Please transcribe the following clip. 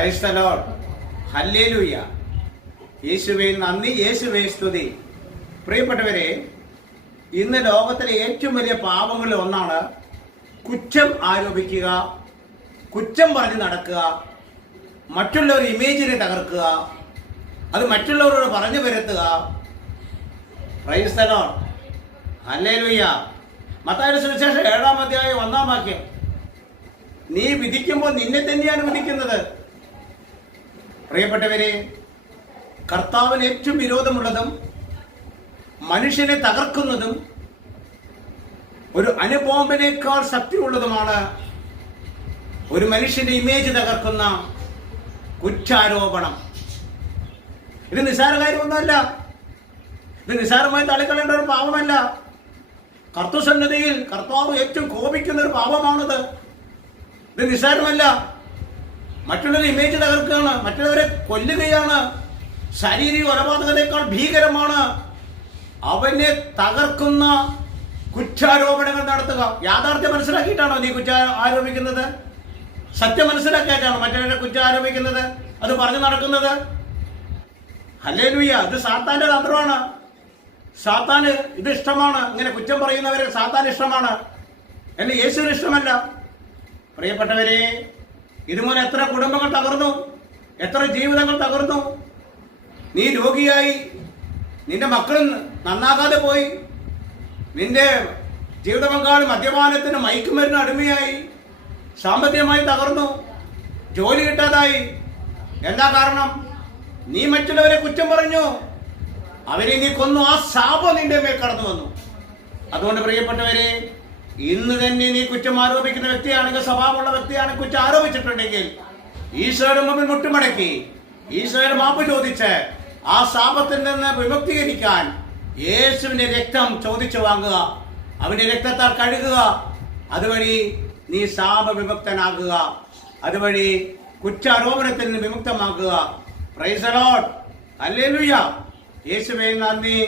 Price the lord. Hallelujah. യേശുവേ നന്ദി, യേശുവേ സ്തുതി. പ്രിയപ്പെട്ടവരെ, ഇന്ന് ലോകത്തിലെ ഏറ്റവും വലിയ പാപങ്ങളിൽ ഒന്നാണ് കുറ്റം ആരോപിക്കുക, കുറ്റം പറഞ്ഞ് നടക്കുക, മറ്റുള്ളവർ ഇമേജിനെ തകർക്കുക, അത് മറ്റുള്ളവരോട് പറഞ്ഞു വരുത്തുക. Price the lord. ഹല്ലേലൂയ. മത്തായിയുടെ സുവിശേഷം 7-ാം അധ്യായം 1-ാം വാക്യം, നീ വിധിക്കുമ്പോൾ നിന്നെ തന്നെയാണ് വിധിക്കുന്നത്. പ്രിയപ്പെട്ടവരെ, കർത്താവിന് ഏറ്റവും വിരോധമുള്ളതും മനുഷ്യനെ തകർക്കുന്നതും ഒരു അണുബോംബിനേക്കാൾ ശക്തിയുള്ളതുമാണ് ഒരു മനുഷ്യന്റെ ഇമേജ് തകർക്കുന്ന കുറ്റാരോപണം. ഇത് നിസ്സാര കാര്യമൊന്നുമല്ല. ഇത് നിസ്സാരമായി തള്ളിക്കളയേണ്ട ഒരു പാപമല്ല. കർത്തൃസന്നിധിയിൽ കർത്താവ് ഏറ്റവും കോപിക്കുന്ന ഒരു പാപമാണിത്. ഇത് നിസ്സാരമല്ല. മറ്റുള്ളവരെ ഇമേജ് തകർക്കുകയാണ്, മറ്റുള്ളവരെ കൊല്ലുകയാണ്. ശാരീരിക കൊലപാതകത്തെക്കാൾ ഭീകരമാണ് അവനെ തകർക്കുന്ന കുറ്റാരോപണങ്ങൾ നടത്തുക. യാഥാർത്ഥ്യം മനസ്സിലാക്കിയിട്ടാണോ നീ കുറ്റം ആരോപിക്കുന്നത്? സത്യം മനസ്സിലാക്കിയിട്ടാണോ മറ്റുള്ളവരെ കുറ്റം ആരോപിക്കുന്നത്, അത് പറഞ്ഞു നടക്കുന്നത്? ഹല്ലേലൂയ. ഇത് സാത്താന്റെ തന്ത്രമാണ്. സാത്താന് ഇത് ഇഷ്ടമാണ്. ഇങ്ങനെ കുറ്റം പറയുന്നവരെ സാത്താൻ ഇഷ്ടമാണ്, എന്നെ യേശുവിന് ഇഷ്ടമല്ല. പ്രിയപ്പെട്ടവരെ, ഇതുപോലെ എത്ര കുടുംബങ്ങൾ തകർന്നു, എത്ര ജീവിതങ്ങൾ തകർന്നു. നീ രോഗിയായി, നിന്റെ മക്കൾ നന്നാകാതെ പോയി, നിന്റെ ജീവിത പങ്കാളി മദ്യപാനത്തിന് മയക്കുമരുന്ന് അടിമയായി, സാമ്പത്തികമായി തകർന്നു, ജോലി കിട്ടാതായി. എന്താ കാരണം? നീ മറ്റുള്ളവരെ കുറ്റം പറഞ്ഞു, അവരെ നീ കൊന്നു. ആ ശാപം നിന്റെ മേൽ കടന്നു വന്നു. അതുകൊണ്ട് പ്രിയപ്പെട്ടവരെ, ഇന്ന് തന്നെ നീ കുറ്റം ആരോപിക്കുന്ന വ്യക്തിയാണെങ്കിൽ, സ്വഭാവമുള്ള വ്യക്തിയാണെങ്കിൽ, കുറ്റം ആരോപിച്ചിട്ടുണ്ടെങ്കിൽ ഈശോയുടെ മുമ്പിൽ മുട്ടുമടക്കി ഈശോയുടെ മാപ്പ് ചോദിച്ച് ആ ശാപത്തിൽ നിന്ന് വിമുക്തീകരിക്കാൻ യേശുവിന്റെ രക്തം ചോദിച്ചു വാങ്ങുക, അവന്റെ രക്തത്താൽ കഴുകുക. അതുവഴി നീ ശാപവിമുക്തനാകുക, അതുവഴി കുറ്റാരോപണത്തിൽ നിന്ന് വിമുക്തമാക്കുക. Praise the lord. ഹല്ലേലൂയ. യേശുവേ നന്ദി.